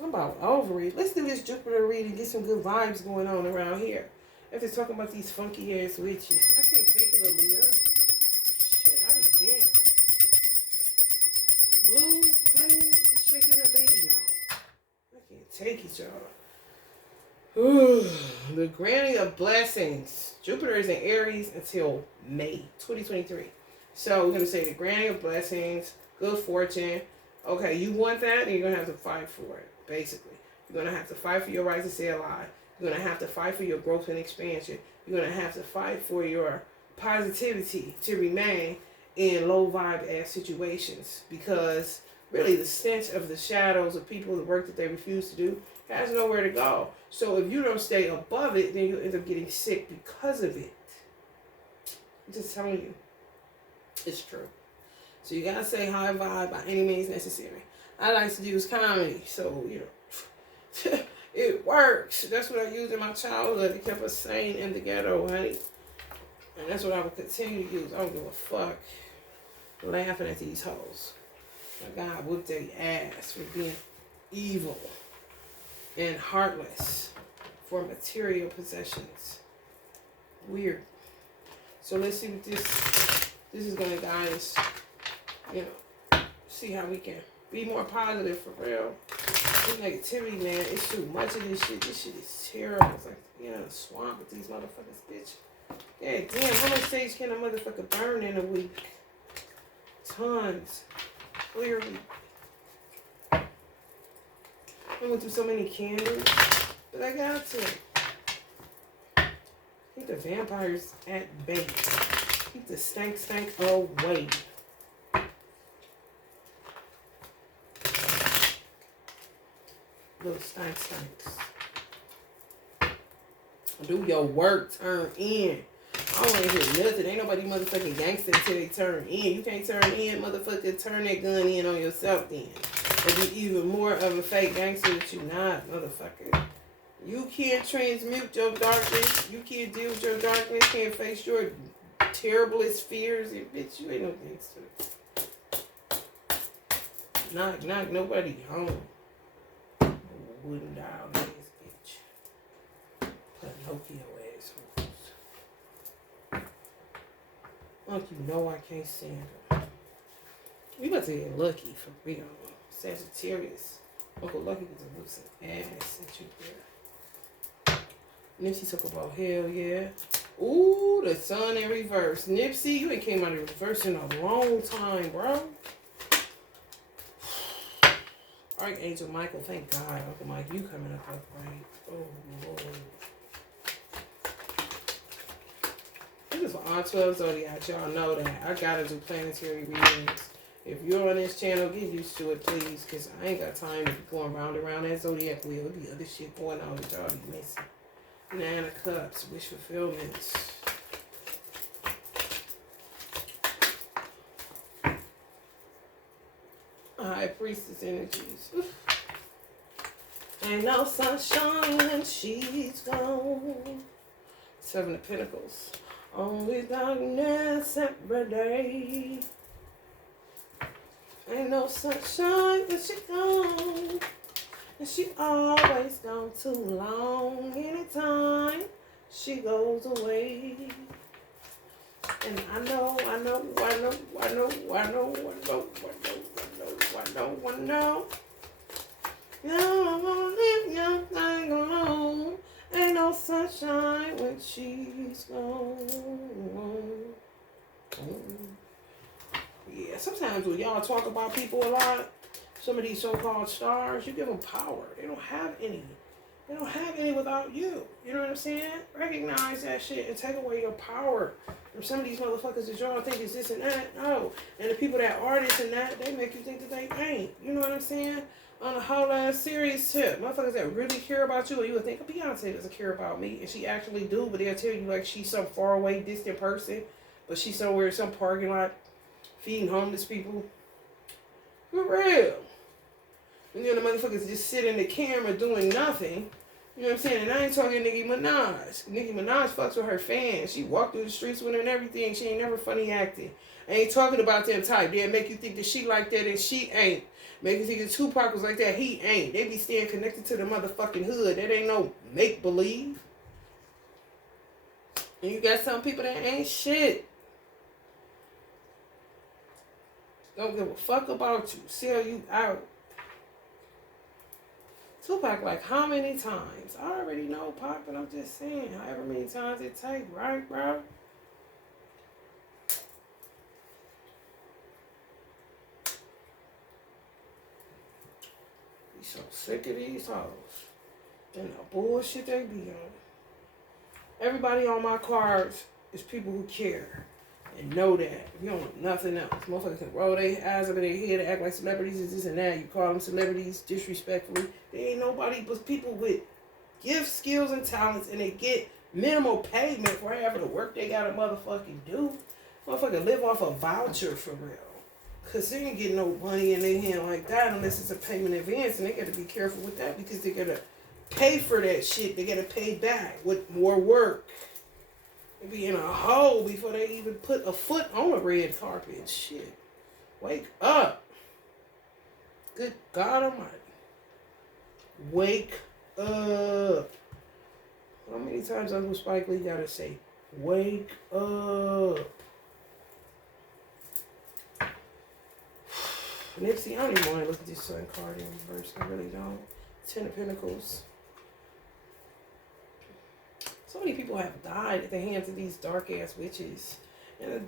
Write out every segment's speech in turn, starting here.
I'm about over it. Let's do this Jupiter reading, get some good vibes going on around here. After talking about these funky ass witches. I can't take it, Aaliyah. Shit, I be damn. Blue, honey, shaking her baby now. I can't take it, y'all. Ooh, the granting of blessings. Jupiter is in Aries until May 2023. So we're going to say the granting of blessings, good fortune. Okay, you want that, and you're going to have to fight for it, basically. You're going to have to fight for your right to stay alive. You're going to have to fight for your growth and expansion. You're going to have to fight for your positivity to remain in low vibe ass situations, because really the stench of the shadows of people, the work that they refuse to do, has nowhere to go. So if you don't stay above it, then you'll end up getting sick because of it. I'm just telling you. It's true. So you gotta say high vibe by any means necessary. I like to use comedy, so you know it works. That's what I used in my childhood. It kept us sane in the ghetto, honey. And that's what I will continue to use. I don't give a fuck. Laughing at these hoes. My God whooped their ass for being evil and heartless for material possessions. Weird. So let's see what this is going to guide us. You know, see how we can be more positive for real. This negativity, man, it's too much of this shit. This shit is terrible. It's like, you know, a swamp with these motherfuckers, bitch. Yeah, damn, how much sage can a motherfucker burn in a week? Tons. Clearly. I went through so many candles, but I got to. Keep the vampires at bay. Keep the stank away. Little stinks. Do your work, turn in. I don't want to hear nothing. Ain't nobody motherfucking gangster until they turn in. You can't turn in, motherfucker. Turn that gun in on yourself then. Or be even more of a fake gangster that you not, motherfucker. You can't transmute your darkness. You can't deal with your darkness. Can't face your terriblest fears. And bitch, you ain't no gangster. Knock nobody home. Wooden dial ass bitch. Pinocchio assholes. Like you know I can't stand her. We about to get lucky for real. Sagittarius. Uncle Lucky was a whip some ass at you there. Nipsey talk about hell yeah. Ooh, the sun in reverse. Nipsey, you ain't came out of reverse in a long time, bro. Archangel Michael, thank God, Uncle Mike, you coming up upright. Oh, Lord. This is for all 12 zodiacs. Y'all know that. I gotta do planetary readings. If you're on this channel, get used to it, please, because I ain't got time to be going round and round that zodiac wheel. There'll be other shit going on that y'all be missing. Nine of Cups, wish fulfillments. High Priestess energies. Ain't no sunshine when she's gone. Seven of Pentacles. Only darkness every day. Ain't no sunshine when she's gone. And she always gone too long. Anytime she goes away. And I know. You don't wanna leave your thing alone. Ain't no sunshine when she's gone. Yeah, sometimes when y'all talk about people a lot, some of these so-called stars, you give them power. They don't have any. They don't have any without you. You know what I'm saying? Recognize that shit and take away your power from some of these motherfuckers that y'all think is this and that. No. And the people that are this and that, they make you think that they ain't. You know what I'm saying? On a whole ass serious tip. Motherfuckers that really care about you, and you would think, Beyonce doesn't care about me. And she actually do, but they'll tell you like she's some faraway, distant person. But she's somewhere in some parking lot feeding homeless people. For real. And then the motherfuckers just sit in the camera doing nothing. You know what I'm saying? And I ain't talking Nicki Minaj. Nicki Minaj fucks with her fans. She walked through the streets with her and everything. She ain't never funny acting. I ain't talking about them type. They'll make you think that she like that and she ain't. Make you think that Tupac was like that. He ain't. They be staying connected to the motherfucking hood. That ain't no make-believe. And you got some people that ain't shit. Don't give a fuck about you. Sell you out. Tupac like how many times? I already know Pac, but I'm just saying, however many times it take, right, bro? Be so sick of these hoes. And the bullshit they be on. Everybody on my cards is people who care. And know that. If you don't know nothing else, motherfuckers can roll their eyes up in their head and act like celebrities is this and that. You call them celebrities disrespectfully. They ain't nobody but people with gifts, skills, and talents, and they get minimal payment for having the work they gotta motherfucking do. Motherfucker live off a voucher for real. Cause they ain't getting no money in their hand like that unless it's a payment advance, and they gotta be careful with that because they gotta pay for that shit. They gotta pay back with more work. They be in a hole before they even put a foot on a red carpet. Shit. Wake up. Good God Almighty. Wake up. How many times Uncle Spike Lee gotta say, wake up? Nipsey, I don't even want to look at this Sun card in reverse. I really don't. Ten of Pentacles. So many people have died at the hands of these dark-ass witches. And,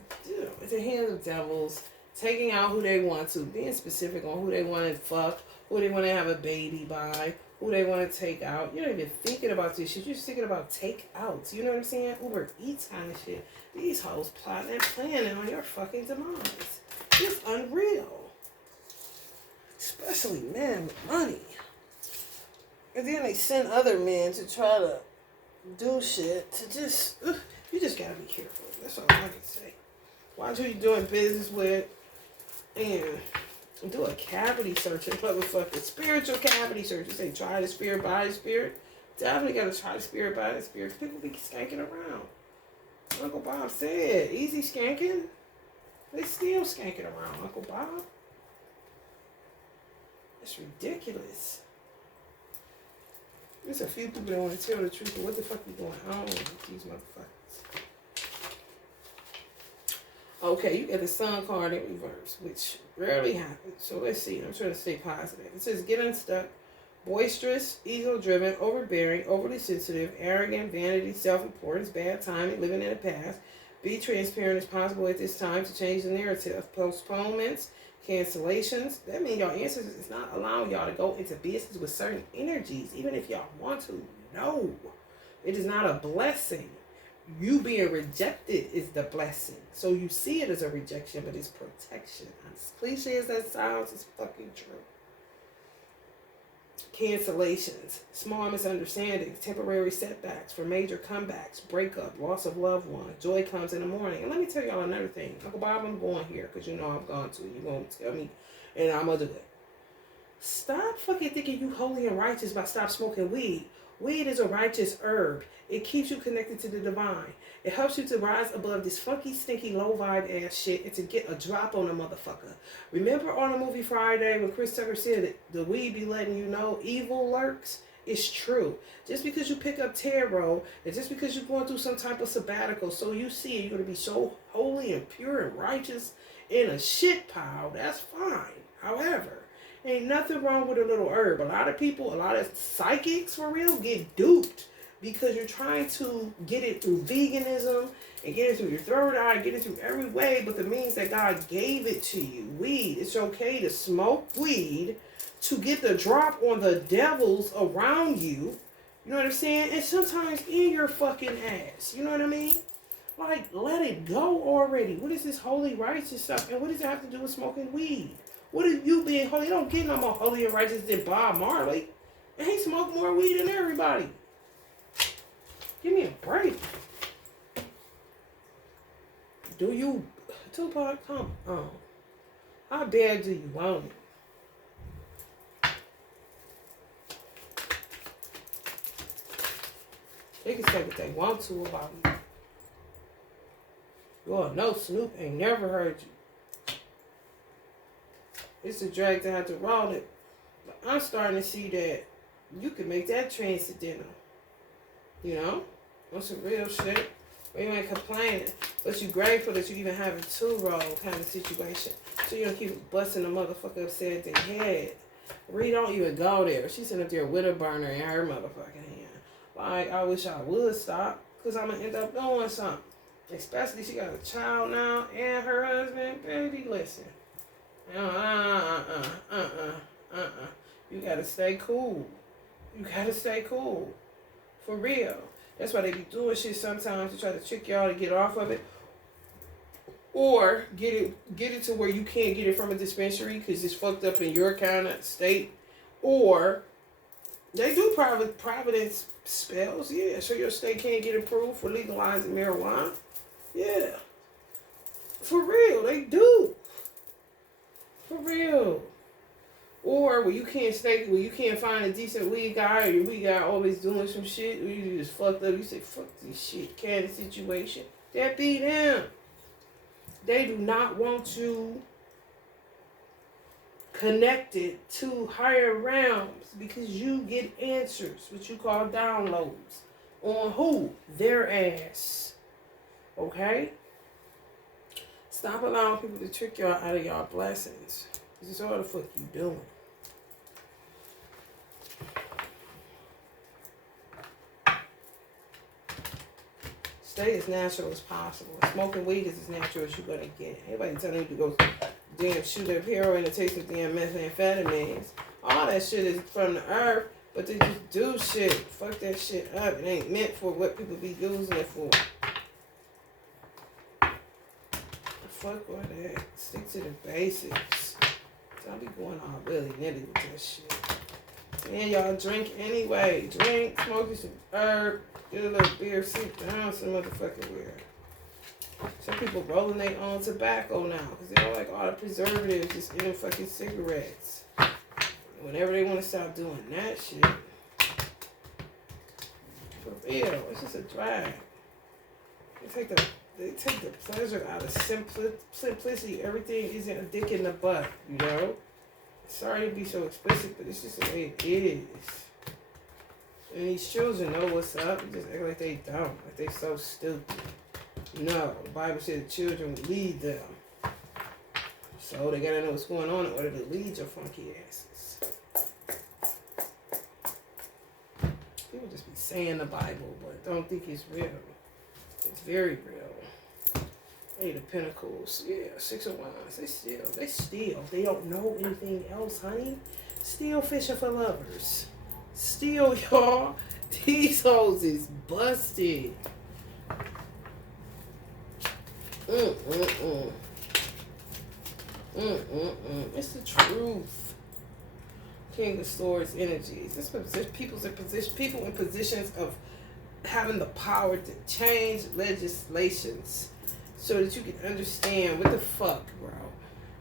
at the hands of devils, taking out who they want to, being specific on who they want to fuck, who they want to have a baby by, who they want to take out. You're not even thinking about this shit. You're just thinking about take-outs. You know what I'm saying? Uber Eats kind of shit. These hoes plotting and planning on your fucking demise. It's unreal. Especially men with money. And then they send other men to try to do shit to just, you just gotta be careful. That's all I can say. Watch who you're doing business with and do a cavity search. Motherfucker, spiritual cavity search. You say try the spirit, buy the spirit. Definitely gotta try the spirit, buy the spirit. People be skanking around. Uncle Bob said, easy skanking. They still skanking around, Uncle Bob. It's ridiculous. There's a few people that want to tell the truth, but what the fuck is going on with these motherfuckers? Okay, you got the Sun card in reverse, which rarely happens. So let's see. I'm trying to stay positive. It says get unstuck, boisterous, ego-driven, overbearing, overly sensitive, arrogant, vanity, self-importance, bad timing, living in the past. Be transparent as possible at this time to change the narrative. Postponements, cancellations. That means your answers is not allowing y'all to go into business with certain energies, even if y'all want to. No, it is not a blessing. You being rejected is the blessing. So you see it as a rejection, but it's protection. As cliche as that sounds, it's fucking true. Cancellations, small misunderstandings, temporary setbacks for major comebacks, breakup, loss of loved one. Joy comes in the morning. And let me tell y'all another thing. Uncle Bob, I'm going here because you know I'm going to. You're going to tell me, and I'm going to do it. Stop fucking thinking you holy and righteous by stop smoking weed. Weed is a righteous herb. It keeps you connected to the divine. It helps you to rise above this funky, stinky, low vibe ass shit and to get a drop on a motherfucker. Remember on the movie Friday when Chris Tucker said that the weed be letting you know evil lurks? It's true. Just because you pick up tarot and just because you're going through some type of sabbatical, so you see it, you're going to be so holy and pure and righteous in a shit pile, that's fine. However, ain't nothing wrong with a little herb. A lot of people, a lot of psychics for real get duped because you're trying to get it through veganism and get it through your third eye, get it through every way, but the means that God gave it to you. Weed. It's okay to smoke weed to get the drop on the devils around you. You know what I'm saying? And sometimes in your fucking ass. You know what I mean? Like, let it go already. What is this holy righteous stuff? And what does it have to do with smoking weed? What is you being holy? You don't get no more holy and righteous than Bob Marley. And he smoked more weed than everybody. Give me a break. Do you, Tupac, come on. How bad do you want it? They can say what they want to about you. You all know Snoop ain't never heard you. It's a drag to have to roll it. But I'm starting to see that you can make that transcendental. You know? On some real shit. You ain't complaining. But you grateful that you even have a two-roll kind of situation. So you don't keep busting the motherfucker upset their head. Ree don't even go there. She's sitting up there with a burner in her motherfucking hand. Like, I wish I would stop. Because I'm going to end up doing something. Especially she got a child now and her husband. Baby, listen. You got to stay cool. You got to stay cool. For real. That's why they be doing shit sometimes to try to trick y'all to get off of it. Or get it to where you can't get it from a dispensary because it's fucked up in your kind of state. Or they do providence spells, yeah. So your state can't get approved for legalizing marijuana. Yeah. For real, they do. For real. Or where you can't find a decent weed guy, or your weed guy always doing some shit, or you just fucked up, you say, fuck this shit, kind of situation. That be them. They do not want you connected to higher realms because you get answers, what you call downloads. On who? Their ass. Okay? Stop allowing people to trick y'all out of y'all blessings. This is all the fuck you doing. Stay as natural as possible. Smoking weed is as natural as you're going to get. Everybody telling you to go damn shoot up heroin and take some damn methamphetamines. All that shit is from the earth, but they just do shit. Fuck that shit up. It ain't meant for what people be using it for. Fuck all that. Stick to the basics. Don't be going all willy-nilly with that shit. Man, y'all drink anyway. Drink, smoke you some herb, get a little beer, sit down some motherfucking weird. Some people rolling their own tobacco now because they don't like all the preservatives just in them fucking cigarettes. Whenever they want to stop doing that shit, for real, it's just a drag. They take the pleasure out of simplicity. Everything isn't a dick in the butt, you know? Sorry to be so explicit, but it's just the way it is. And these children know what's up. They just act like they don't. Like they so stupid. No, the Bible said the children would lead them. So they gotta know what's going on in order to lead your funky asses. People just be saying the Bible, but don't think it's real. It's very real. Eight of Pentacles, yeah, Six of Wands. They still. They don't know anything else, honey. Still fishing for lovers. Still, y'all. These hoes is busted. It's the truth. King of Swords energies. This people in positions of having the power to change legislations so that you can understand what the fuck, bro.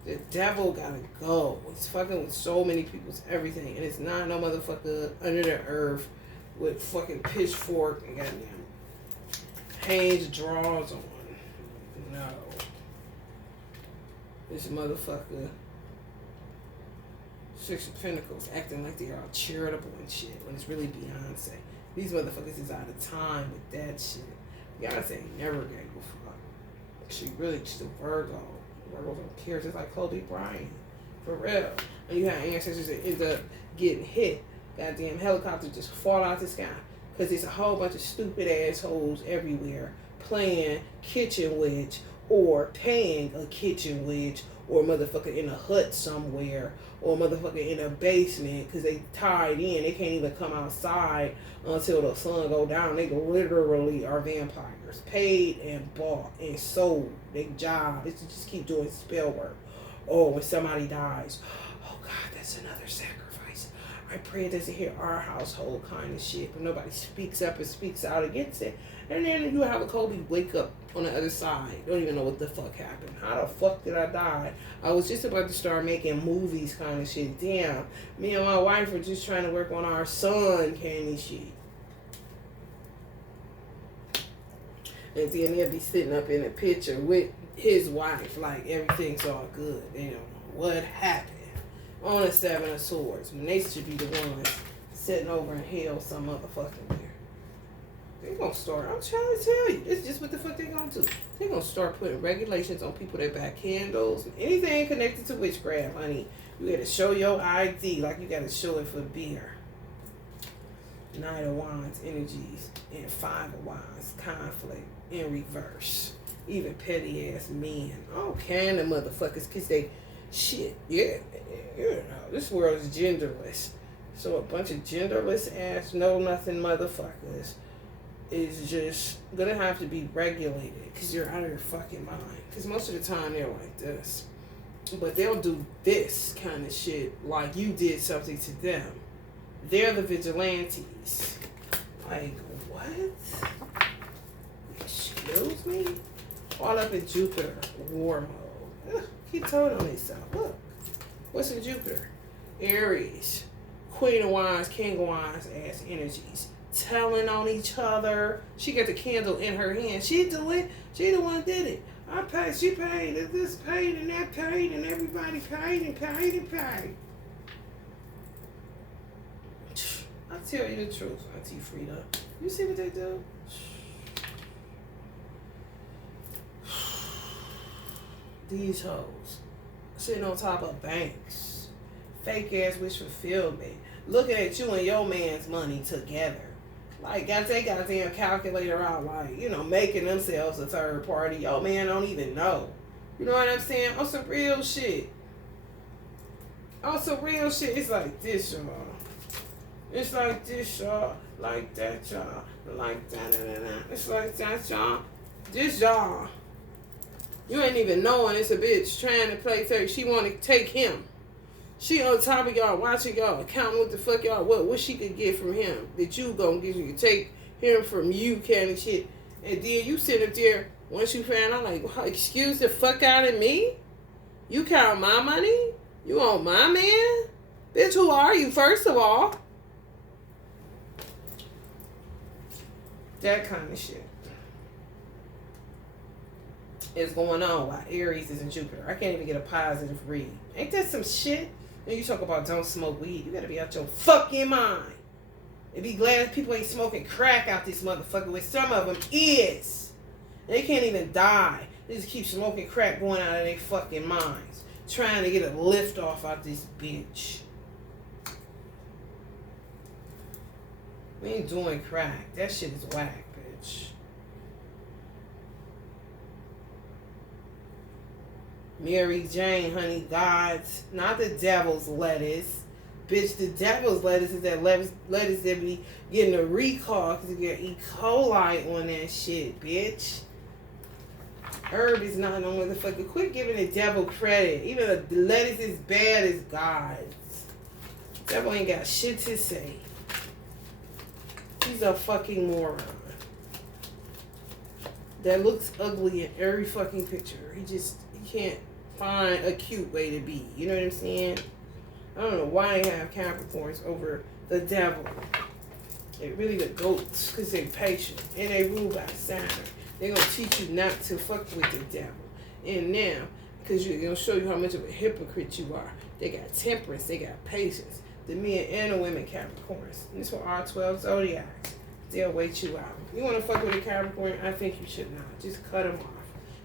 The devil gotta go. It's fucking with so many people's everything, and it's not no motherfucker under the earth with fucking pitchfork and goddamn hands draws on. No. This motherfucker Six of Pentacles acting like they are charitable and shit when it's really Beyonce. These motherfuckers is out of time with that shit. Beyonce ain't never gave a fuck. She really just a Virgo. Virgos don't care, just like Kobe Bryant. For real. And you have ancestors that end up getting hit. Goddamn helicopters just fall out the sky. Because there's a whole bunch of stupid assholes everywhere playing kitchen witch or paying a kitchen witch or a motherfucker in a hut somewhere or a motherfucker in a basement because they tied in. They can't even come outside until the sun go down. They literally are vampires. Paid and bought and sold. Their job is to just keep doing spell work. Oh, when somebody dies, oh God, that's another sacrifice. I pray it doesn't hit our household kind of shit, but nobody speaks up and speaks out against it. And then you have a Kobe wake up on the other side. Don't even know what the fuck happened. How the fuck did I die? I was just about to start making movies kind of shit. Damn. Me and my wife were just trying to work on our son kind of shit. And then they'll be sitting up in a picture with his wife like everything's all good. They don't know what happened. on a 7 of Swords when they should be the ones sitting over in hell some motherfucking where. They gonna start, I'm trying to tell you, this is just what the fuck they gonna do. They gonna start putting regulations on people that buy candles, anything connected to witchcraft, honey. You gotta show your ID like you gotta show it for beer. Knight of Wands energies and 5 of Wands conflict in reverse. Even petty ass men, all kind of motherfuckers, cause they shit. Yeah, you know, this world is genderless. So a bunch of genderless ass know nothing motherfuckers is just gonna have to be regulated because you're out of your fucking mind. Because most of the time they're like this, but they'll do this kind of shit like you did something to them. They're the vigilantes. Like, what? Excuse me? All up in Jupiter war mode. Ugh, keep telling on himself. Look, what's in Jupiter? Aries, Queen of Wands, King of Wands ass energies. Telling on each other. She got the candle in her hand. She do it. She the one did it. I paid. She paid. And this paid and that paid and everybody paid and paid and paid. I tell you the truth, Auntie Frida. You see what they do? These hoes sitting on top of banks. Fake ass wish fulfillment. Looking at you and your man's money together. Like, got their goddamn calculator out, like, you know, making themselves a third party. Your man don't even know. You know what I'm saying? On some real shit. On some real shit. It's like this, y'all. It's like this, y'all. Like that, y'all. Like that, It's like that, y'all. This, y'all. You ain't even knowing it's a bitch trying to play third. She want to take him. She on top of y'all, watching y'all, counting what the fuck y'all, what she could get from him. That you gonna get, you can take him from you kind of shit. And then you sit up there, once you find out, like, excuse the fuck out of me? You count my money? You on my man? Bitch, who are you, first of all? That kind of shit is going on while Aries is in Jupiter. I can't even get a positive read. Ain't that some shit? And you talk about don't smoke weed. You gotta be out your fucking mind. And be glad people ain't smoking crack out this motherfucker, which some of them is. They can't even die. They just keep smoking crack going out of their fucking minds. Trying to get a lift off out this bitch. We ain't doing crack. That shit is whack, bitch. Mary Jane, honey, God's, not the devil's lettuce. Bitch, the devil's lettuce is that lettuce that be getting a recall because you get E. coli on that shit, bitch. Herb is not no motherfucker. Quit giving the devil credit. Even the lettuce is bad as God's. Devil ain't got shit to say. He's a fucking moron. That looks ugly in every fucking picture. He can't find a cute way to be. You know what I'm saying? I don't know why I have Capricorns over the devil. They really the goats because they're patient and they rule by Saturn. They're going to teach you not to fuck with the devil. And now, because they're going to show you how much of a hypocrite you are. They got temperance. They got patience. The men and the women Capricorns. And this for all 12 zodiacs. They'll wait you out. You want to fuck with a Capricorn? I think you should not. Just cut them off.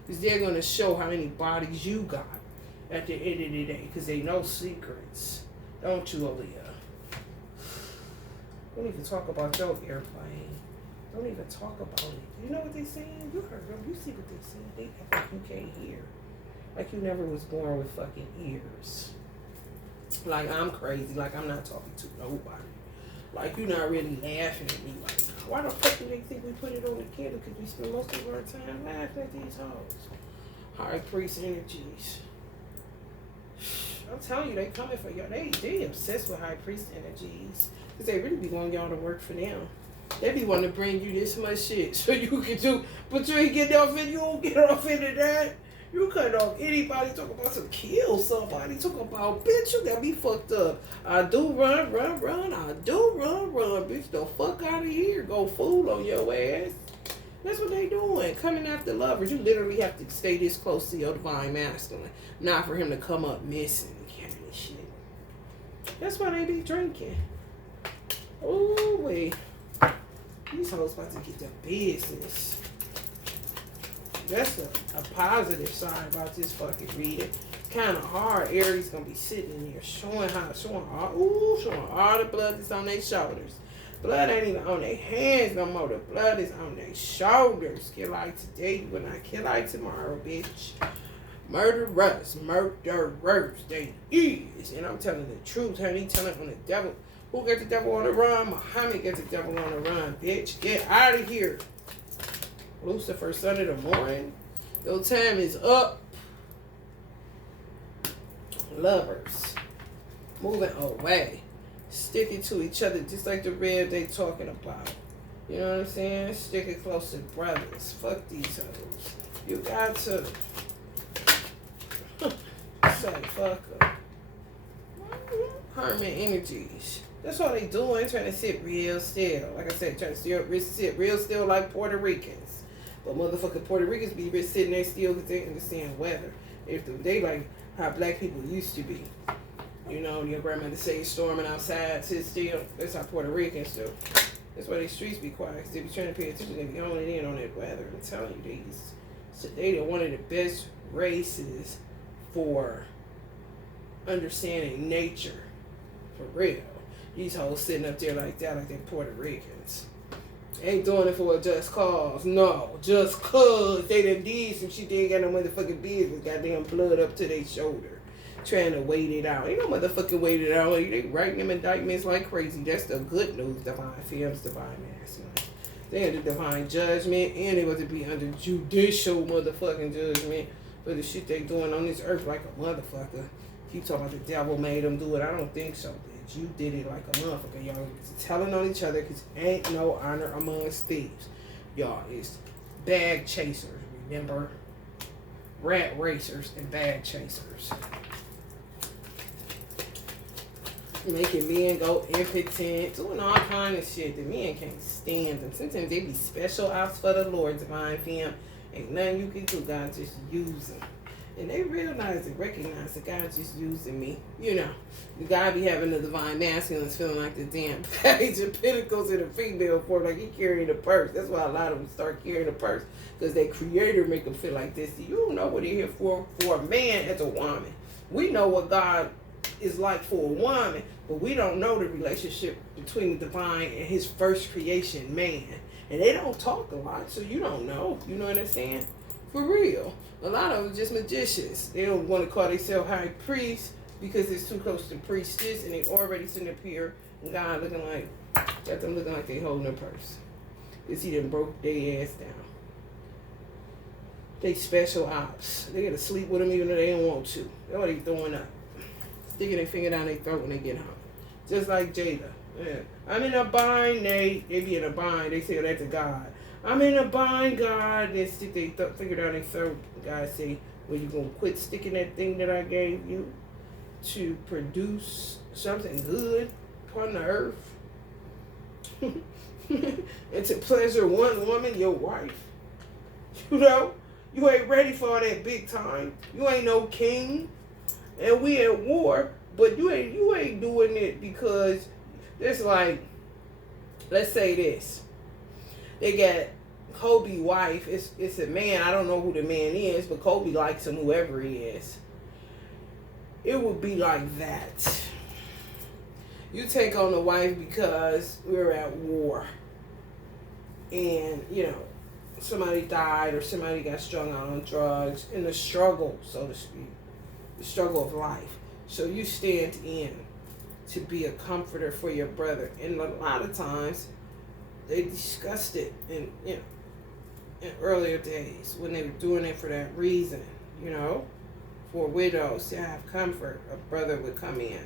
Because they're going to show how many bodies you got at the end of the day. Because they know secrets. Don't you, Aaliyah? Don't even talk about your airplane. Don't even talk about it. You know what they're saying? You heard them. You see what they're saying. They act like you can't hear. Like you never was born with fucking ears. Like I'm crazy. Like I'm not talking to nobody. Like you're not really laughing at me right now. Why the fuck do they think we put it on the candle? Because we spend most of our time laughing at these hoes. High priest energies. I'm telling you, they coming for y'all. They obsessed with high priest energies. Because they really be wanting y'all to work for them. They be wanting to bring you this much shit so you can do, but you ain't getting off it. You don't get off into that. You cut off anybody talk about to kill somebody. Talk about, bitch, you got me fucked up. I do run. I do run. Bitch, the fuck out of here. Go fool on your ass. That's what they doing. Coming after lovers. You literally have to stay this close to your divine masculine. Not for him to come up missing kind of shit. That's why they be drinking. Ooh, wait. These hoes about to get the business. That's a positive sign about this fucking reading. Kind of hard. Aries gonna be sitting in here showing all the blood that's on their shoulders. Blood ain't even on their hands no more. The blood is on their shoulders. Kill like today, you will not kill like tomorrow, bitch. Murderers, they is. And I'm telling the truth, honey. Telling on the devil. Who got the devil on the run? Muhammad got the devil on the run, bitch. Get out of here. Lucifer, son of the morning. Your time is up. Lovers. Moving away. Sticking to each other just like the red they talking about. You know what I'm saying? Sticking close to brothers. Fuck these hoes. You got to say fuck them. Hermit energies. That's all they doing. Trying to sit real still. Like I said, trying to sit real still like Puerto Ricans. But motherfucking Puerto Ricans be sitting there still because they understand weather. If they like how black people used to be. You know, your grandmother say storming outside, sit still. That's how Puerto Ricans do. That's why these streets be quiet. Because they be trying to pay attention. They be honing in on that weather. I'm telling you, they are one of the best races for understanding nature. For real. These hoes sitting up there like that, like they Puerto Ricans. Ain't doing it for a just cause. No. Just cause they done did some shit they ain't got no motherfucking business. Goddamn blood up to their shoulder. Trying to wait it out. Ain't no motherfucking wait it out. They writing them indictments like crazy. That's the good news. Divine films, divine masculine. They under divine judgment, and they about to be under judicial motherfucking judgment for the shit they doing on this earth like a motherfucker. Keep talking about the devil made them do it. I don't think so, bitch. You did it like a motherfucker. Y'all telling on each other because ain't no honor amongst thieves. Y'all is bag chasers. Remember? Rat racers and bag chasers. Making men go impotent, doing all kind of shit. The men can't stand them. Sometimes they be special ops for the Lord, divine fam. Ain't nothing you can do. God just use them. And they realize and recognize that God just using me. You know, the guy be having the divine masculine feeling like the damn page of pentacles in a female form, like he carrying a purse. That's why a lot of them start carrying a purse. Because their creator make them feel like this. You don't know what they're here for a man as a woman. We know what God is like for a woman, but we don't know the relationship between the divine and his first creation, man. And they don't talk a lot, so you don't know. You know what I'm saying? For real. A lot of them just magicians. They don't want to call themselves high priest because it's too close to priestess, and they already sitting up here and God looking like, got them looking like they holding a purse. Because he done broke their ass down. They special ops. They gotta sleep with them even though they don't want to. They're already throwing up. Sticking their finger down their throat when they get home. Just like Jada. Yeah. I'm in a bind, Nate. They be in a bind. They say that to God. I'm in a bind, God. They stick their finger down their throat. God say, well, you going to quit sticking that thing that I gave you to produce something good upon the earth? And to pleasure one woman, your wife? You know? You ain't ready for all that big time. You ain't no king. And we at war, but you ain't doing it because it's like, let's say this. They got Kobe's wife. It's a man. I don't know who the man is, but Kobe likes him, whoever he is. It would be like that. You take on the wife because we're at war. And, you know, somebody died or somebody got strung out on drugs in the struggle, so to speak. The struggle of life. So you stand in to be a comforter for your brother. And a lot of times they discussed it in earlier days when they were doing it for that reason, you know, for widows to have comfort. A brother would come in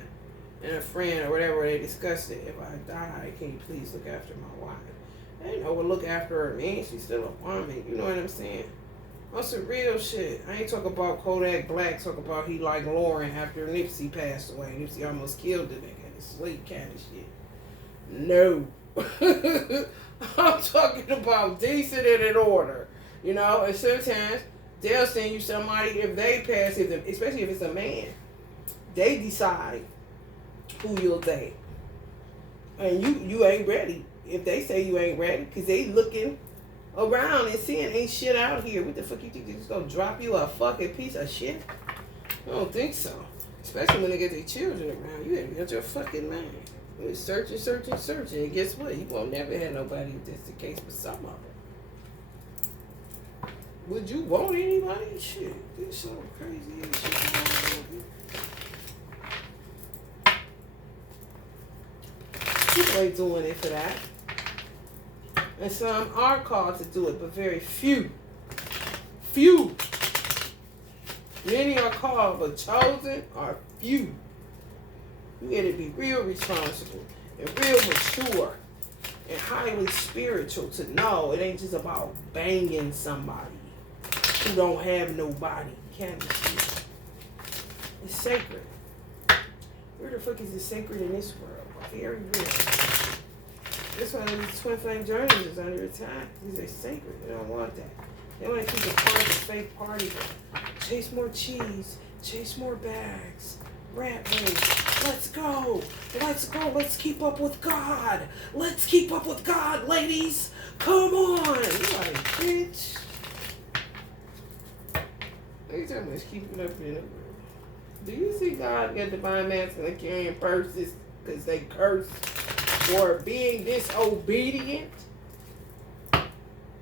and a friend or whatever, they discussed it. If I die, can you please look after my wife? They know what look after her means. She's still a woman. You know what I'm saying? On some real shit. I ain't talking about Kodak Black. Talk about he like Lauren after Nipsey passed away. Nipsey almost killed the nigga in his sleep kind of shit. No. I'm talking about decent and in order. You know, and sometimes they'll send you somebody if they pass, especially if it's a man. They decide who you'll date. And you ain't ready. If they say you ain't ready, because they looking around and seeing ain't shit out here. What the fuck you think they just gonna drop you a fucking piece of shit? I don't think so. Especially when they get their children around. You ain't got your fucking mind. You're searching. And guess what? You won't never have nobody if that's the case with some of them. Would you want anybody? Shit. This so crazy ass shit going on. People ain't doing it for that. And some are called to do it, but very few. Few. Many are called, but chosen are few. You gotta be real responsible and real mature and highly spiritual to know it ain't just about banging somebody who don't have nobody. Can't see. It's sacred. Where the fuck is it sacred in this world? Very real. That's why these twin flame journeys is under attack. These are sacred. They don't want that. They want to keep the party, the fake party. Chase more cheese. Chase more bags. Rat race. Let's go. Let's go. Let's keep up with God. Let's keep up with God, ladies. Come on. You like, bitch. Every time let's keep it up in the world. Do you see God got divine masculine carrying purses because they curse or being disobedient? Are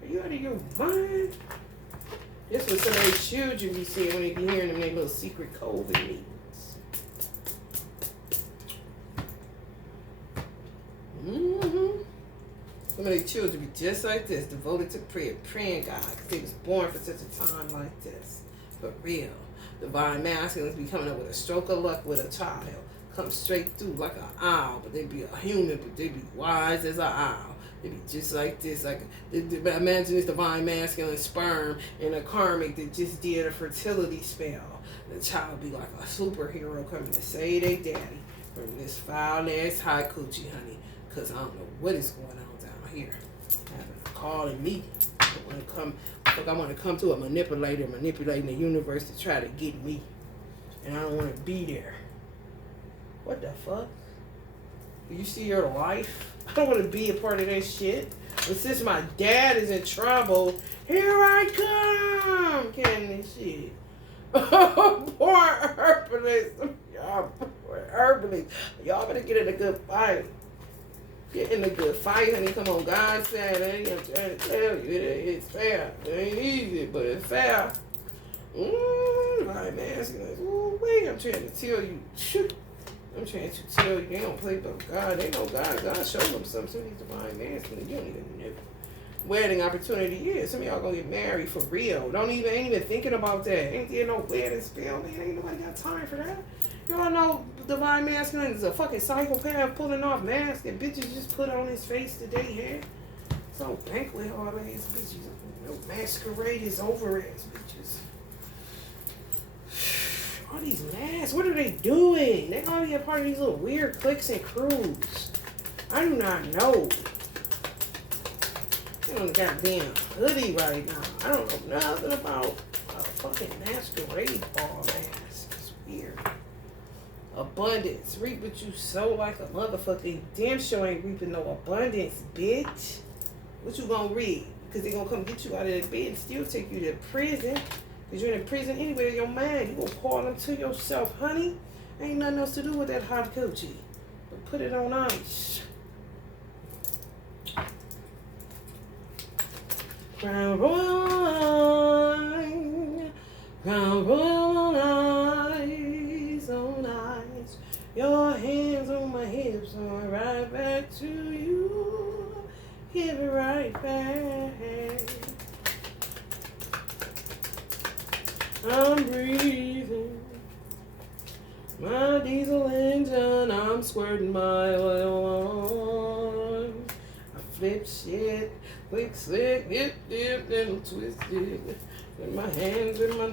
you out of your mind? This was some of those children be seeing when they be hearing them in their little secret COVID meetings. Some of their children be just like this, devoted to prayer, praying God, because they was born for such a time like this. For real. Divine masculines be coming up with a stroke of luck with a child. Come straight through like an owl, but they be a human, but they be wise as an owl. They be just like this. Like imagine this divine masculine sperm and a karmic that just did a fertility spell. The child be like a superhero coming to save their daddy from this foul ass high coochie, honey. Cause I don't know what is going on down here. Having a call and meeting. I want to come to a manipulator, manipulating the universe to try to get me. And I don't want to be there. What the fuck? Do you see your life? I don't want to be a part of that shit. But since my dad is in trouble, here I come! Can this shit. Poor herbalist. Y'all better get in a good fight. Get in a good fight, honey. Come on, God said it. I'm trying to tell you, it's fair. It ain't easy, but it's fair. My masculine. Ooh, wait, I'm trying to tell you. Shoot. I'm trying to tell you, they don't play about God. They know God. God showed them something. These divine masculine. You don't even know. Wedding opportunity is. Some of y'all gonna get married for real. Ain't even thinking about that. Ain't there no wedding spell, man? Ain't nobody got time for that. Y'all know divine masculine is a fucking psychopath pulling off masks that bitches just put on his face that they had. So banquet all these bitches. No masquerade is over ass bitches. All these masks, what are they doing? They only a part of these little weird cliques and crews. I do not know. They on the goddamn hoodie right now. I don't know nothing about a fucking masquerade ball mask. It's weird. Abundance. Reap what you sow like a motherfucker. Damn sure ain't reaping no abundance, bitch. What you gonna reap? Because they gonna come get you out of that bed and still take you to prison. Because you're in prison anyway in your mind. You gonna call them to yourself, honey. Ain't nothing else to do with that hot coochie. But put it on ice. Crown Royal, Crown Royal on ice, on ice. Your hands on my hips, on right back to you. Give it right back. I'm breathing my diesel engine. I'm squirting my oil on. I flip shit, quick, slick, dip, and twisted. With my hands in my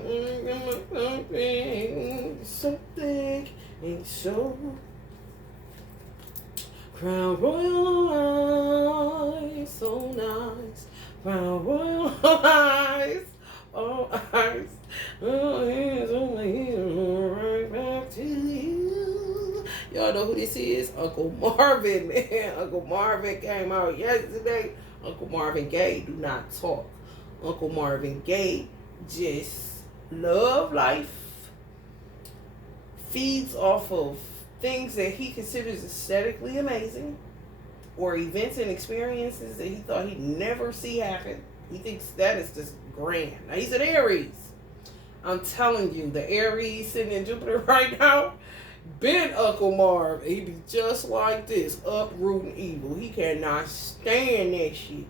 thumping. So thick and so. Crown Royal eyes, so nice. Crown Royal eyes, oh eyes. Oh, hands on my head, right back to you. Y'all know who this is? Uncle Marvin, man. Uncle Marvin came out yesterday. Uncle Marvin Gaye do not talk. Uncle Marvin Gaye just love life, feeds off of things that he considers aesthetically amazing, or events and experiences that he thought he'd never see happen. He thinks that is just grand. Now, he's an Aries. I'm telling you, the Aries sitting in Jupiter right now, been Uncle Marv. He be just like this, uprooting evil. He cannot stand that shit.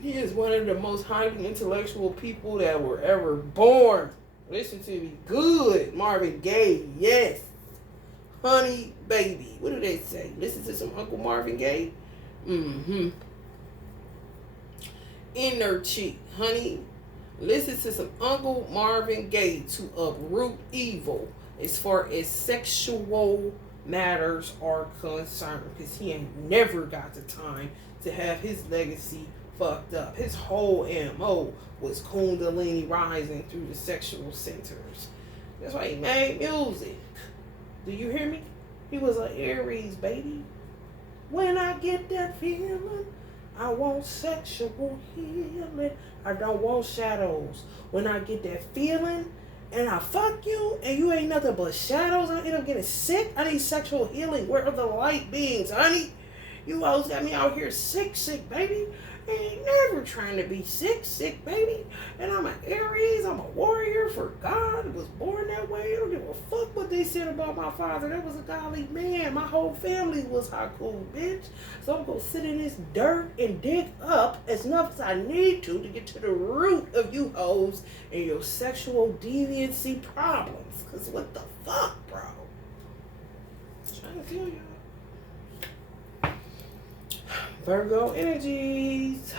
He is one of the most highly intellectual people that were ever born. Listen to me. Good. Marvin Gaye. Yes. Honey baby. What do they say? Listen to some Uncle Marvin Gaye. Mm-hmm. Inner cheek. Honey. Listen to some Uncle Marvin Gaye to uproot evil as far as sexual matters are concerned. Because he ain't never got the time to have his legacy fucked up. His whole MO was Kundalini rising through the sexual centers. That's why he made music. Do you hear me? He was an Aries, baby. When I get that feeling, I want sexual healing. I don't want shadows. When I get that feeling and I fuck you and you ain't nothing but shadows, I end up getting sick. I need sexual healing. Where are the light beings, honey? You always got me out here sick, baby. I ain't never trying to be sick, baby. And I'm an Aries. I'm a warrior for God. I was born that way. I don't give a fuck what they said about my father. That was a godly man. My whole family was Haku, bitch. So I'm going to sit in this dirt and dig up as much as I need to get to the root of you hoes and your sexual deviancy problems. Because what the fuck, bro? I'm trying to feel you. Virgo energies.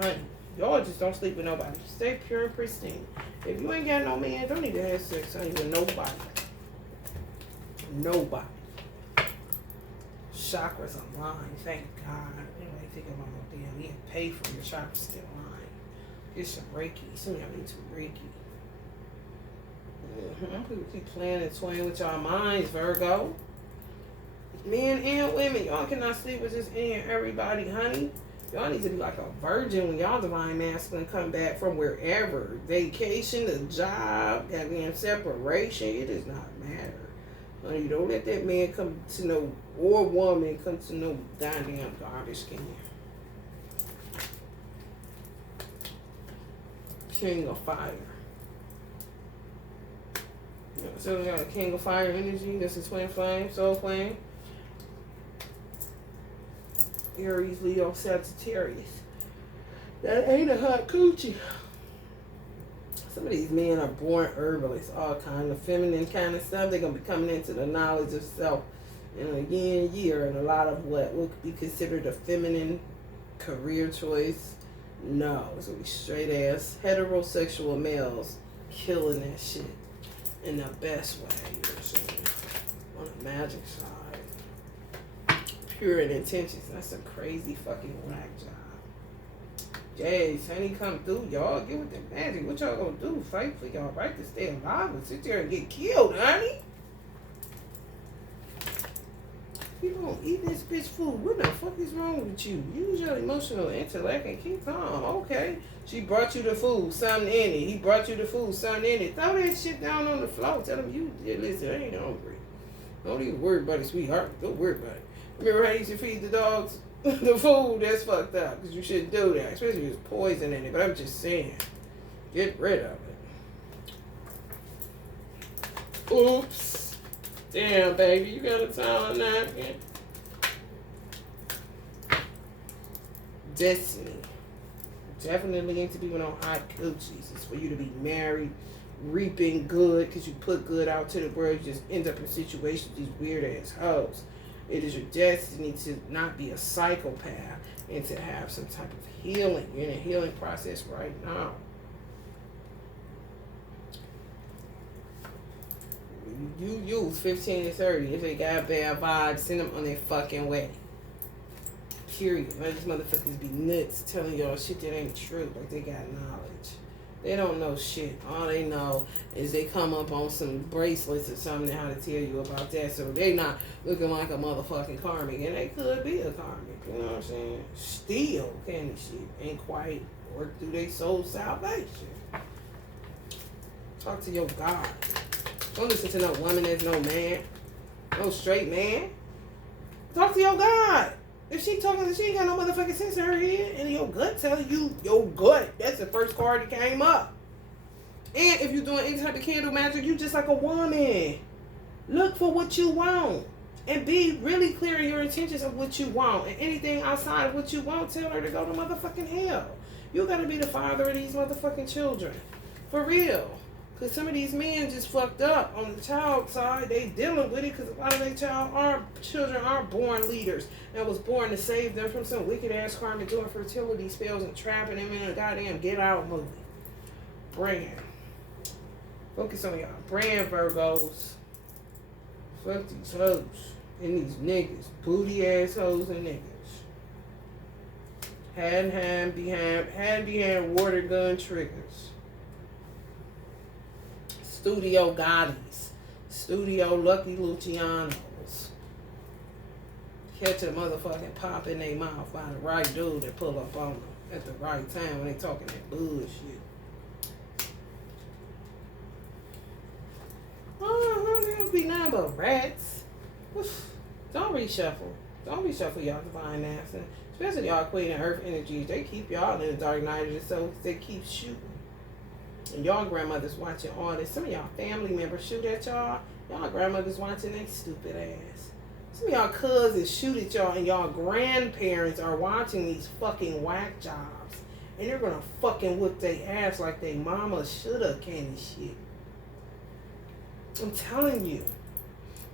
Honey, y'all just don't sleep with nobody. Stay pure and pristine. If you ain't got no man, don't need to have sex, honey, with nobody. Nobody. Chakras aligned. Thank God. Anyway, think about no damn. You have to pay for your chakras still aligned. Get some Reiki. Some of y'all need some Reiki. People keep playing and toying with y'all minds, Virgo. Men and women, y'all cannot sleep with just any and everybody, honey. Y'all need to be like a virgin when y'all divine masculine come back from wherever. Vacation, a job, goddamn separation. It does not matter. Honey, don't let that man come to no, or woman come to no goddamn garbage can. King of fire. So we got a king of fire energy. That's a twin flame, soul flame. Aries, Leo, Sagittarius. That ain't a hot coochie. Some of these men are born herbalists, all kind of feminine kind of stuff. They're going to be coming into the knowledge of self in a year, and a lot of what would be considered a feminine career choice. No, it's going to be straight ass heterosexual males killing that shit in the best way. You're saying on the magic side. Pure in intentions. That's a crazy fucking whack job. Jay, honey, come through, y'all. Get with the magic. What y'all gonna do? Fight for y'all right to stay alive and sit there and get killed, honey? You gonna eat this bitch food. What the fuck is wrong with you? Use your emotional intellect and keep calm. Okay. She brought you the food, something in it. He brought you the food, something in it. Throw that shit down on the floor. Tell him you did. Listen, I ain't hungry. Don't even worry about it, sweetheart. Don't worry about it. Remember how you used to feed the dogs the food? That's fucked up because you shouldn't do that, especially if there's poison in it. But I'm just saying, get rid of it. Oops. Damn, baby, you got a towel and napkin. Destiny. Definitely need to be on hot coochies. It's for you to be married, reaping good because you put good out to the world. You just end up in situations with these weird ass hoes. It is your destiny to not be a psychopath and to have some type of healing. You're in a healing process right now. You use 15 to 30. If they got bad vibes, send them on their fucking way. Period. Let these motherfuckers be nuts telling y'all shit that ain't true. Like they got knowledge. They don't know shit. All they know is they come up on some bracelets or something how to tell you about that. So they not looking like a motherfucking karmic. And they could be a karmic. You know what I'm saying? Still kind of shit. Ain't quite work through their soul salvation. Talk to your God. Don't listen to no woman that's no man. No straight man. Talk to your God. If she talking, she ain't got no motherfucking sense in her head, and your gut telling you your gut. That's the first card that came up. And if you're doing any type of candle magic, you just like a woman. Look for what you want, and be really clear in your intentions of what you want. And anything outside of what you want, tell her to go to motherfucking hell. You gotta be the father of these motherfucking children, for real. Because some of these men just fucked up on the child side. They dealing with it because a lot of their children aren't born leaders and was born to save them from some wicked ass karma doing fertility spells and trapping them in a goddamn Get Out movie. Brand. Focus on y'all. Brand, Virgos. Fuck these hoes and these niggas. Booty ass hoes and niggas. Hand behind water gun triggers. Studio Gottis, Studio Lucky Lucianos. Catch a motherfucking pop in their mouth by the right dude that pull up on them at the right time when they talking that bullshit. There'll be nothing but rats. Don't reshuffle. Don't reshuffle y'all divine ass. Especially y'all Queen and Earth energies. They keep y'all in the dark night of the soul because they keep shooting. And y'all grandmothers watching all this. Some of y'all family members shoot at y'all. Y'all grandmothers watching they stupid ass. Some of y'all cousins shoot at y'all and y'all grandparents are watching these fucking whack jobs. And they're gonna fucking whip their ass like they mama shoulda candy shit. I'm telling you.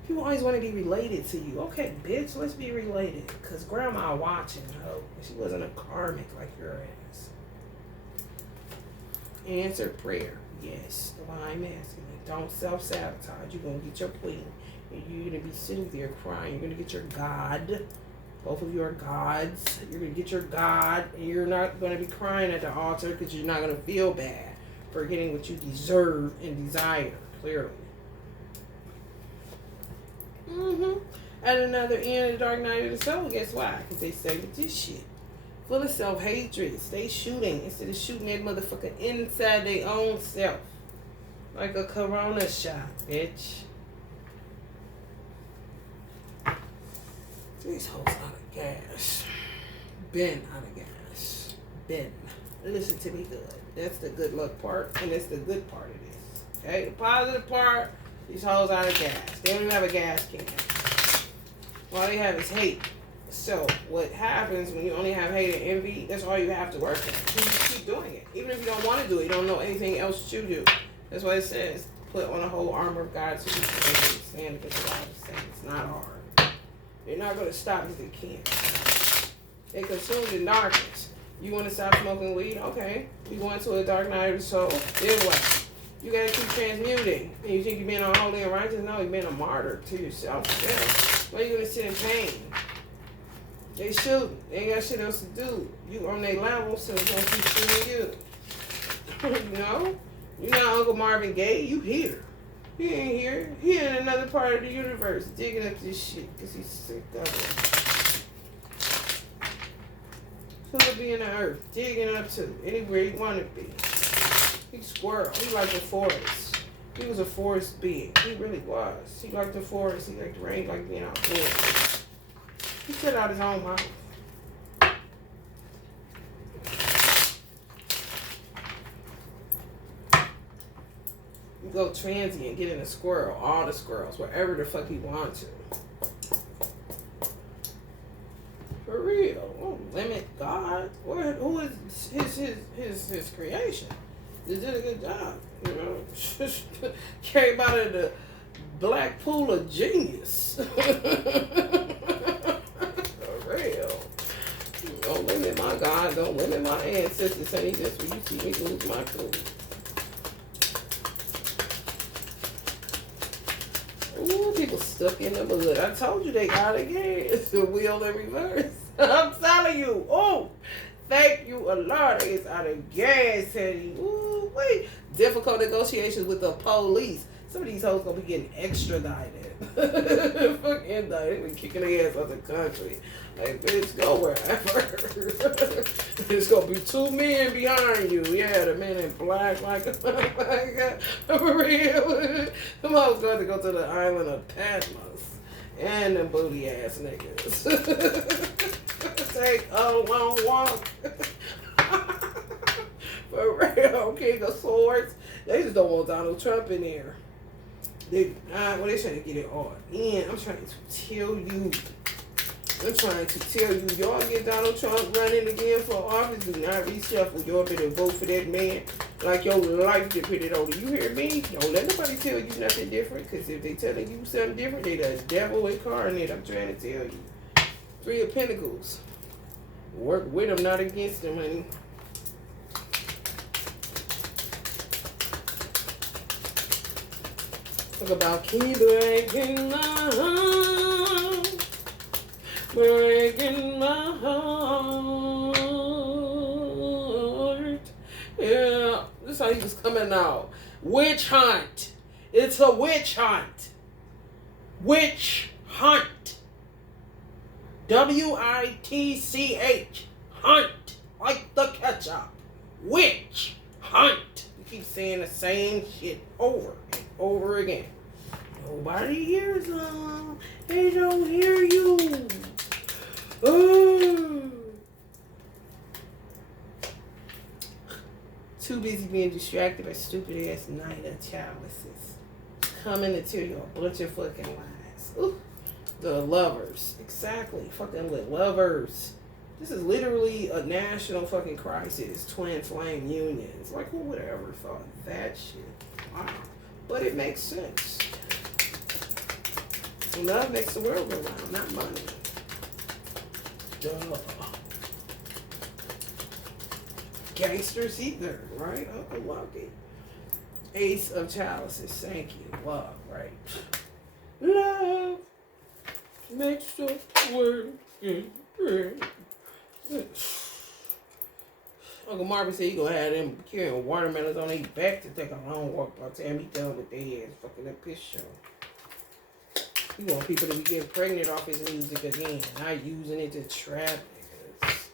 People always want to be related to you. Okay, bitch, let's be related. Because grandma watching, ho. She wasn't a karmic like your ass. Answer prayer. Yes, divine masculine. Don't self-sabotage. You're going to get your queen. And you're going to be sitting there crying. You're going to get your God. Both of you are gods. You're going to get your God. And you're not going to be crying at the altar because you're not going to feel bad for getting what you deserve and desire. Clearly. At another end of the dark night of the soul, guess why? Because they stay with this shit. Full of self-hatred. Stay shooting instead of shooting that motherfucker inside their own self. Like a corona shot, bitch. These hoes out of gas. Been out of gas. Been. Listen to me good. That's the good luck part, and that's the good part of this. Okay? The positive part, these hoes out of gas. They don't even have a gas can. All they have is hate. So what happens when you only have hate and envy, that's all you have to work with. You just keep doing it. Even if you don't want to do it, you don't know anything else to do. That's why it says, put on a whole armor of God so you can stand against a lot of things. It's not hard. They're not going to stop because they can't. They consume the darkness. You want to stop smoking weed? Okay. You go into a dark night of the soul. Then what? You got to keep transmuting. And you think you're being all holy and righteous? No, you're being a martyr to yourself. Yeah. Why are you going to sit in pain? They shooting. They ain't got shit else to do. You on their level, so they're going to keep shooting you. You know? You're not Uncle Marvin Gaye. You here. He ain't here. He in another part of the universe digging up this shit because he's sick of it. He'll be in the earth, digging up to anywhere he want to be. He's squirrel. He like the forest. He was a forest being. He really was. He liked the forest. He liked the rain. He liked being outdoors. He said out his own mouth. You go transient, get in a squirrel, all the squirrels, wherever the fuck he want to. For real. Don't limit God. Who is his creation? They did a good job. You know. Came out of the black pool of genius. Don't limit my God. Don't limit my ancestors. Say this when you see me lose my cool. Ooh, people stuck in the mud. I told you they got a gas. The wheel in reverse. I'm telling you. Oh, thank you a lot. It's out of gas, Teddy. Ooh, Wait. Difficult negotiations with the police. Some of these hoes gonna be getting extradited. Fuck indicted. They be kicking their ass out the country. Like, bitch, go wherever. It's gonna be 2 men behind you. Yeah, the men in black, like, for real. Them hoes going to go to the island of Patmos. And them booty ass niggas. Take a long walk. For real. King of Swords. They just don't want Donald Trump in there. They trying to get it all in. I'm trying to tell you. Y'all get Donald Trump running again for office. Do not reshuffle. Y'all better vote for that man like your life depended on it. You hear me? Don't let nobody tell you nothing different. Because if they telling you something different, they the devil incarnate. I'm trying to tell you. 3 of Pentacles. Work with them, not against them, honey. Talk about keep breaking my heart. Breaking my heart. Yeah, this is how he was coming out. Witch hunt. It's a witch hunt. Witch hunt. W-I-T-C-H. Hunt. Like the ketchup. Witch hunt. You keep saying the same shit over and over again. Nobody hears them. They don't hear you. Oh. Too busy being distracted by stupid ass Knight of Chalices. Coming to tell you a bunch of fucking lies. Ooh. The lovers. Exactly. Fucking with lovers. This is literally a national fucking crisis. Twin flame unions. Like, who would have ever thought that shit? Wow. But it makes sense. Love makes the world go round, not money. Duh. Gangsters either, right? I love it. Ace of Chalices, thank you. Love, right? Love makes the world go round. Uncle Marvin said he gonna have them carrying watermelons on their back to take a long walk by the time he done with their ass fucking that piss show. He want people to be getting pregnant off his music again, not using it to trap niggas.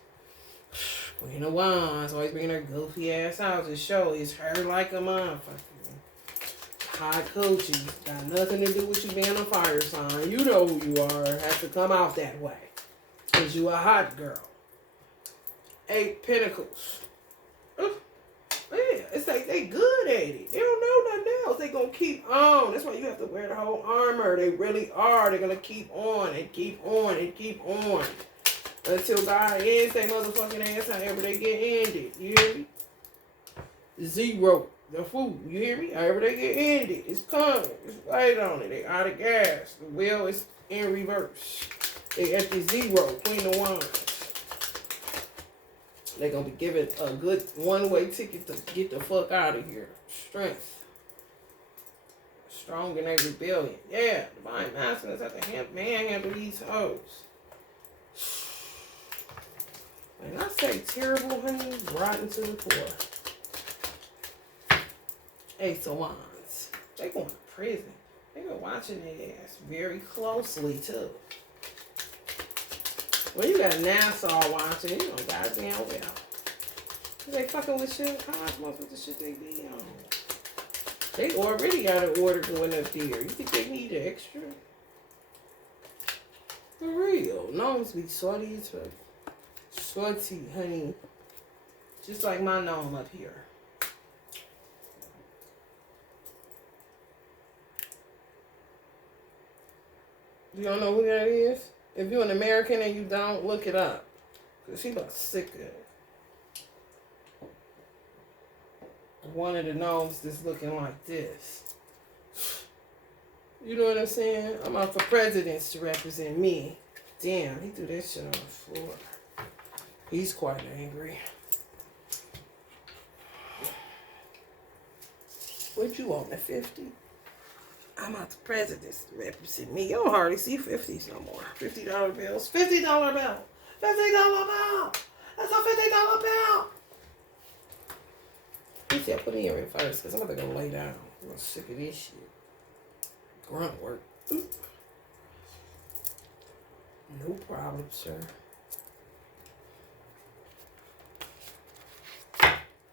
Queen of Wands, always bringing her goofy ass out to show it's her like a motherfucker. High coaching, got nothing to do with you being a fire sign. You know who you are, have to come out that way. Cause you a hot girl. 8 Pentacles. Yeah, it's like they good at it. They don't know nothing else. They gonna keep on. That's why you have to wear the whole armor. They really are. They're gonna keep on and keep on and keep on. Until God ends their motherfucking ass, however they get ended. You hear me? 0. The food. You hear me? However they get ended. It's coming. It's right on it. They out of gas. The wheel is in reverse. They at the 0. Queen of Wands. They're going to be given a good one-way ticket to get the fuck out of here. Strength. Strong in a rebellion. Yeah, divine masculine is at the manhandle these hoes. When I say terrible, honey, rotten to the core. Ace of Wands. They going to prison. They been watching their ass very closely, too. Well, you got NASA watching, you know, goddamn well. They fucking with shit, Cosmos with the shit they be on. They already got an order going up there. You think they need an extra? For real. Gnomes be sweaty as fuck. Sweaty, honey. Just like my gnome up here. You don't know who that is? If you're an American and you don't, look it up. Because she about sick of it. One of the gnomes that's looking like this. You know what I'm saying? I'm out for presidents to represent me. Damn, he threw that shit on the floor. He's quite angry. What you want, a 50? I'm out to presidents to represent me. You don't hardly see 50s no more. $50 bills. $50 bill. $50 bill. That's a $50 bill. He said, put it in first, because I'm about to go lay down. I'm sick of this shit. Grunt work. No problem, sir.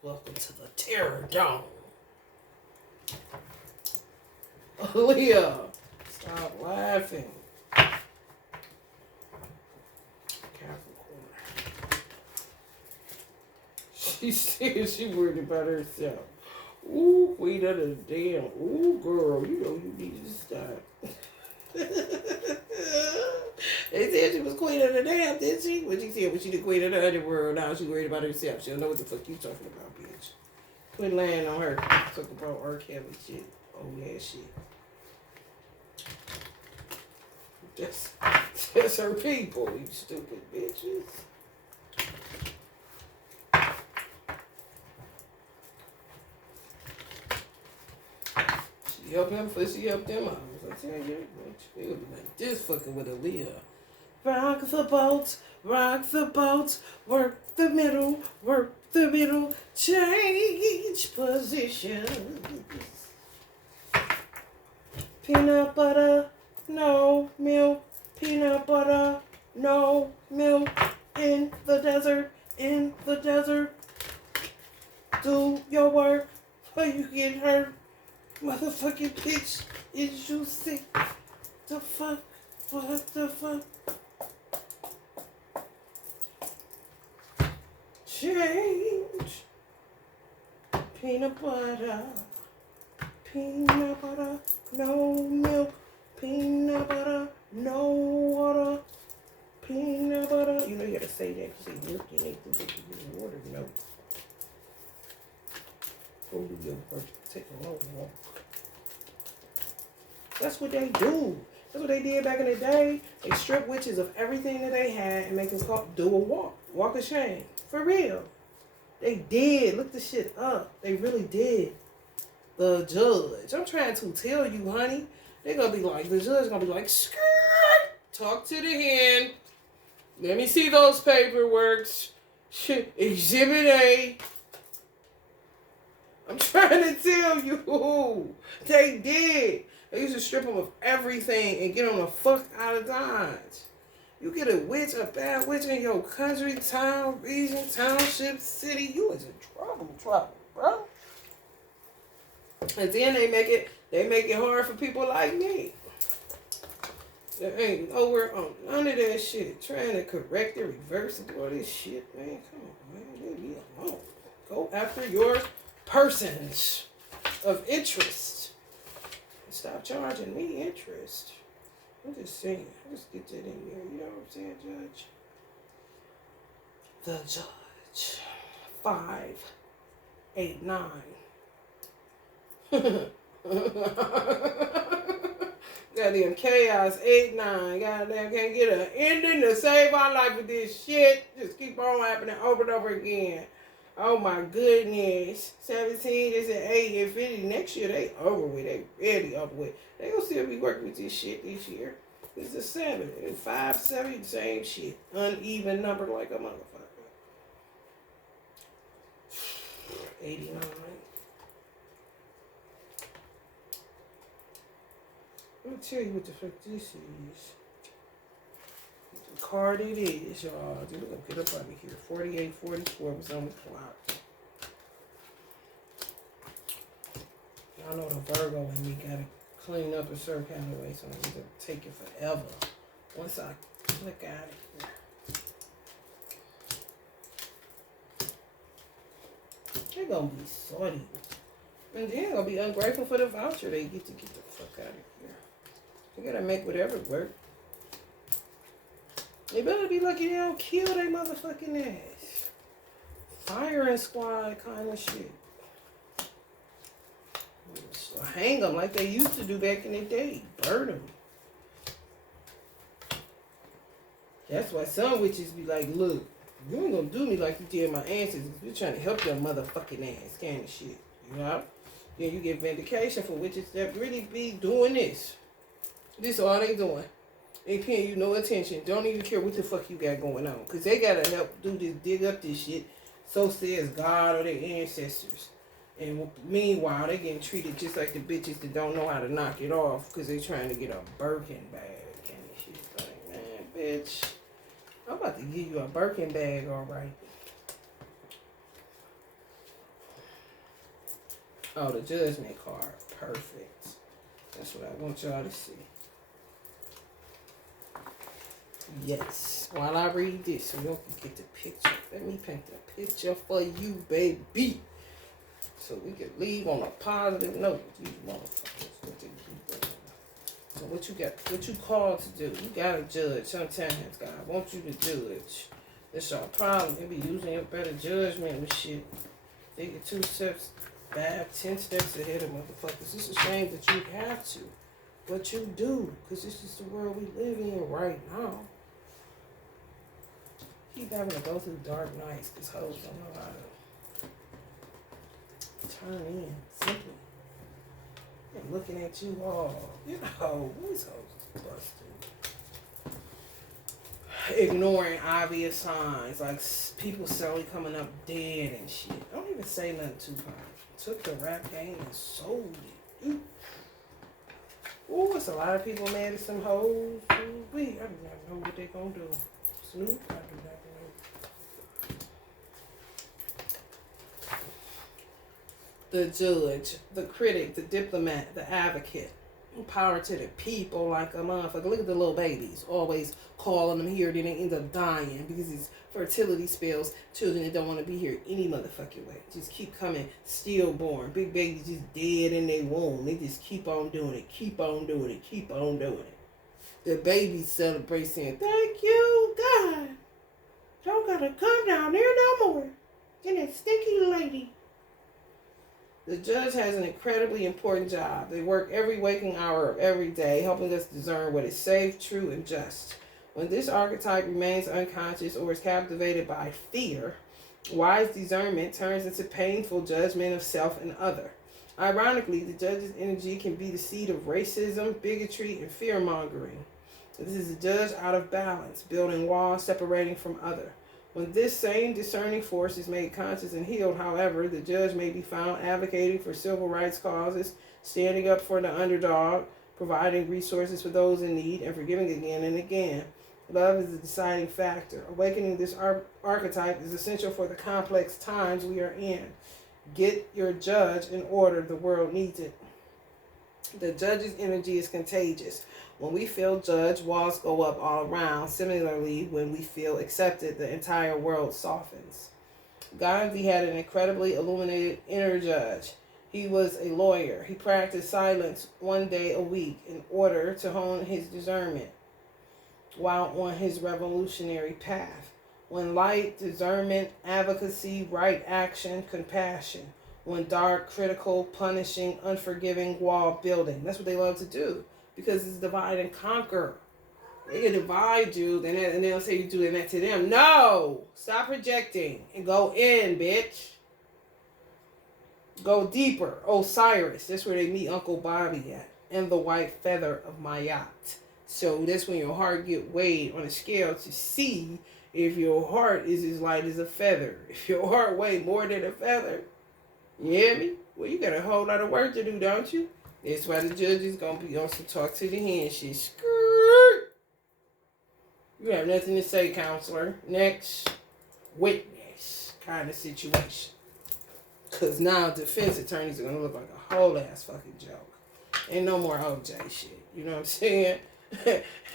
Welcome to the Terror Dome. Leah, stop laughing. Capricorn. She said she worried about herself. Ooh, queen of the damn. Ooh, girl, you know you need to stop. They said she was queen of the damn, didn't she? What she said when she the queen of the underworld, now she worried about herself. She don't know what the fuck you talking about, bitch. Quit laying on her. Talk about R. Kelly shit. Oh yeah, shit. That's her people, you stupid bitches. She helped him before she helped them out. I tell you, it would be like this fucking with Aaliyah. Rock the boat, work the middle, change positions. Peanut butter, no milk, peanut butter, no milk, in the desert, do your work, or you get hurt. Motherfucking bitch, is you sick? The fuck? What the fuck? Change. Peanut butter, no milk, peanut butter, no water, peanut butter. You know you gotta say that because they milk, you need to get water, you know. Go do your work, take a long walk. That's what they do. That's what they did back in the day. They stripped witches of everything that they had and make them do a walk. Walk of shame. For real. They did. Look the shit up. They really did. The judge. I'm trying to tell you, honey. They're going to be like, the judge going to be like, skirt. Talk to the hand. Let me see those paperworks. Exhibit A. I'm trying to tell you. They did. They used to strip them of everything and get them the fuck out of Dodge. You get a witch, a bad witch in your country, town, region, township, city, you is in trouble, bro. And then they make it hard for people like me. There ain't nowhere on none of that shit. Trying to correct and reverse and all this shit, man. Come on, man. Leave me alone. Go after your persons of interest. Stop charging me interest. I'm just saying. I just get that in there. You know what I'm saying, Judge? The judge. 5, 8, 9. Goddamn chaos. 8, 9. Goddamn can't get an ending to save our life with this shit. Just keep on happening over and over again. Oh my goodness. 17 is an 8. Infinity next year, they over with. They really over with. They gonna still be working with this shit this year. It's a 7. And 5, 7, same shit. Uneven number like a motherfucker. 89. Let me tell you what the fuck this is. The card it is, y'all. We're gonna get up out of here. 4844 was on the clock. Y'all know the Virgo in me gotta clean up a certain kind of way, so it's gonna take it forever. Once I click out of here. They're gonna be salty. And they're gonna be ungrateful for the voucher they get the fuck out of here. They gotta make whatever work. They better be lucky they don't kill their motherfucking ass. Firing squad kind of shit. So hang them like they used to do back in the day. Burn them. That's why some witches be like, look, you ain't gonna do me like you did my ancestors. We're trying to help your motherfucking ass kind of shit. You know? Then you get vindication for witches that really be doing this. This all they doing. They paying you no attention. Don't even care what the fuck you got going on. Because they got to help do this, dig up this shit. So says God or their ancestors. And meanwhile, they getting treated just like the bitches that don't know how to knock it off because they trying to get a Birkin bag. And she's like, man, bitch, I'm about to give you a Birkin bag, all right. Oh, the judgment card. Perfect. That's what I want y'all to see. Yes. While I read this, so y'all can get the picture. Let me paint the picture for you, baby. So we can leave on a positive note. These motherfuckers. So what you got? What you called to do? You gotta judge. Sometimes God wants you to judge. That's your problem. They be using your better judgment and shit. They get 2 steps, 5, 10 steps ahead of motherfuckers. It's a shame that you have to, but you do, because this is the world we live in right now. Keep having to go through dark nights because hoes don't know how to turn in simply. And looking at you all, you know, these hoes is busted. Ignoring obvious signs, like people suddenly coming up dead and shit. Don't even say nothing too much. Took the rap game and sold it. Ooh, it's a lot of people mad at some hoes. I do not know what they gonna do. Snoop, I do not know. The judge, the critic, the diplomat, the advocate. Power to the people like a motherfucker. Look at the little babies. Always calling them here, then they end up dying because it's fertility spells. Children that don't want to be here any motherfucking way. Just keep coming, stillborn. Big babies just dead in their womb. They just keep on doing it, keep on doing it, keep on doing it. The babies celebrate saying, thank you, God. Don't gotta come down there no more. And that stinky lady. The judge has an incredibly important job. They work every waking hour of every day, helping us discern what is safe, true, and just. When this archetype remains unconscious or is captivated by fear, wise discernment turns into painful judgment of self and other. Ironically, the judge's energy can be the seed of racism, bigotry, and fear-mongering. This is a judge out of balance, building walls separating from other. When this same discerning force is made conscious and healed, however, the judge may be found advocating for civil rights causes, standing up for the underdog, providing resources for those in need, and forgiving again and again. Love is the deciding factor. Awakening this archetype is essential for the complex times we are in. Get your judge in order. The world needs it. The judge's energy is contagious. When we feel judged, walls go up all around. Similarly, when we feel accepted, the entire world softens. Gandhi had an incredibly illuminated inner judge. He was a lawyer. He practiced silence 1 day a week in order to hone his discernment while on his revolutionary path. When light, discernment, advocacy, right action, compassion. When dark, critical, punishing, unforgiving, wall building. That's what they love to do. Because it's divide and conquer. They can divide you, and they'll say you do that to them. No! Stop projecting and go in, bitch. Go deeper. Osiris. That's where they meet Uncle Bobby at. And the white feather of my yacht. So that's when your heart get weighed on a scale to see if your heart is as light as a feather. If your heart weigh more than a feather, you hear me? Well, you got a whole lot of work to do, don't you? That's why the judge is going to be on some talk to the hand shit. Skirt. You have nothing to say, counselor. Next, witness kind of situation. Because now defense attorneys are going to look like a whole ass fucking joke. Ain't no more OJ shit. You know what I'm saying?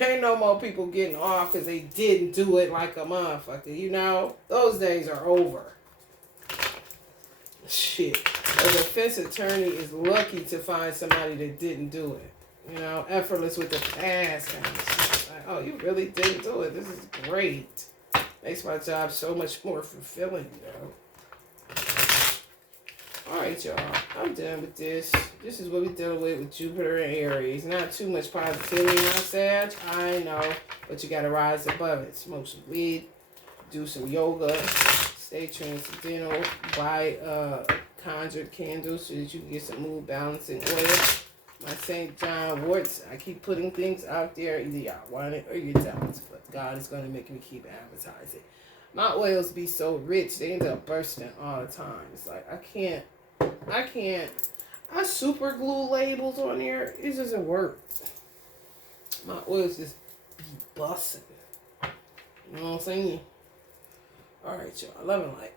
Ain't no more people getting off because they didn't do it like a motherfucker. You know? Those days are over. Shit. A defense attorney is lucky to find somebody that didn't do it. You know, effortless with the past kind of shit. Like, oh, you really didn't do it. This is great. Makes my job so much more fulfilling, you know. Alright, y'all. I'm done with this. This is what we're dealing with Jupiter and Aries. Not too much positivity in my Sag. I know. But you gotta rise above it. Smoke some weed. Do some yoga. Stay transcendental. Buy conjured candles so that you can get some mood balancing oil. My St. John warts. I keep putting things out there. Either y'all want it or you don't. But God is going to make me keep advertising. My oils be so rich, they end up bursting all the time. It's like, I can't I can't. I super glue labels on there. It doesn't work. My oils just be busting. You know what I'm saying? All right, y'all. Love and light.